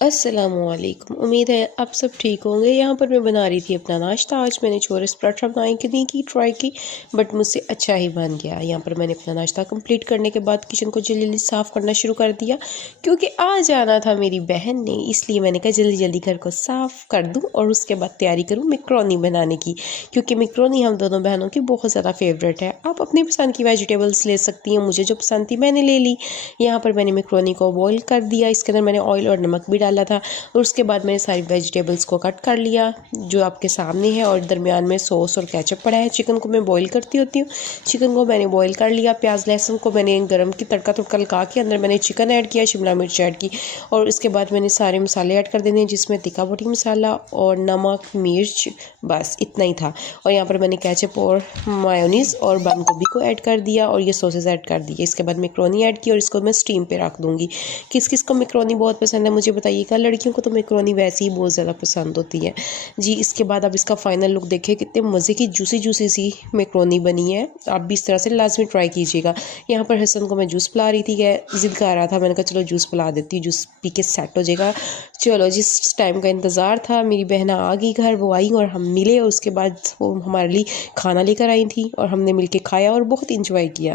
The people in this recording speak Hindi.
अस्सलामुअलैकुम। उम्मीद है आप सब ठीक होंगे। यहाँ पर मैं बना रही थी अपना नाश्ता। आज मैंने चोरस पराठा बनाने की नहीं की ट्राई की, बट मुझसे अच्छा ही बन गया। यहाँ पर मैंने अपना नाश्ता कंप्लीट करने के बाद किचन को जल्दी जल्दी साफ़ करना शुरू कर दिया, क्योंकि आज आना था मेरी बहन ने, इसलिए मैंने कहा जल्दी जल्दी घर को साफ़ कर दूँ और उसके बाद तैयारी करूँ मैकरोनी बनाने की, क्योंकि मैकरोनी हम दोनों बहनों की बहुत ज़्यादा फेवरेट है। आप अपनी पसंद की वेजिटेबल्स ले सकती हैं, मुझे जो पसंद थी मैंने ले ली। यहाँ पर मैंने मैकरोनी को बॉईल कर दिया, इसके अंदर मैंने ऑयल और नमक भी डाला था और उसके बाद मैंने सारी वेजिटेबल्स को कट कर लिया जो आपके सामने है, और दरमियान में सॉस और केचप पड़ा है। चिकन को मैं बॉईल करती होती हूँ, चिकन को मैंने बॉईल कर लिया। प्याज लहसुन को मैंने गरम की तड़का तुड़का लगा के अंदर मैंने चिकन ऐड किया, शिमला मिर्च ऐड की, और उसके बाद मैंने सारे मसाले ऐड कर देने, जिसमें तिक्का बोटी मसाला और नमक मिर्च, बस इतना ही था। और यहाँ पर मैंने केचप और मायोनीज़ और बंद गोभी को ऐड कर दिया और ये सॉसेस ऐड कर दिए। इसके बाद मैकरोनी ऐड की और इसको मैं स्टीम पे रख दूँगी। किस किस को मैकरोनी बहुत पसंद है मुझे बताइएगा। लड़कियों को तो मैकरोनी वैसे ही बहुत ज़्यादा पसंद होती है जी। इसके बाद अब इसका फाइनल लुक देखिए, कितने मज़े की जूसी जूसी सी मैकरोनी बनी है। आप भी इस तरह से लाजमी ट्राई कीजिएगा। यहाँ पर हसन को मैं जूस पिला रही थी, ज़िद कर रहा था, मैंने कहा चलो जूस पिला देती हूँ, जूस पी के सेट हो जाएगा। चलो, जिस टाइम का इंतज़ार था, मेरी बहन आ गई घर, वो आई और हम मिले, और उसके बाद वो हमारे लिए खाना लेकर आई थी और हमने मिलके खाया और बहुत इंजॉय किया।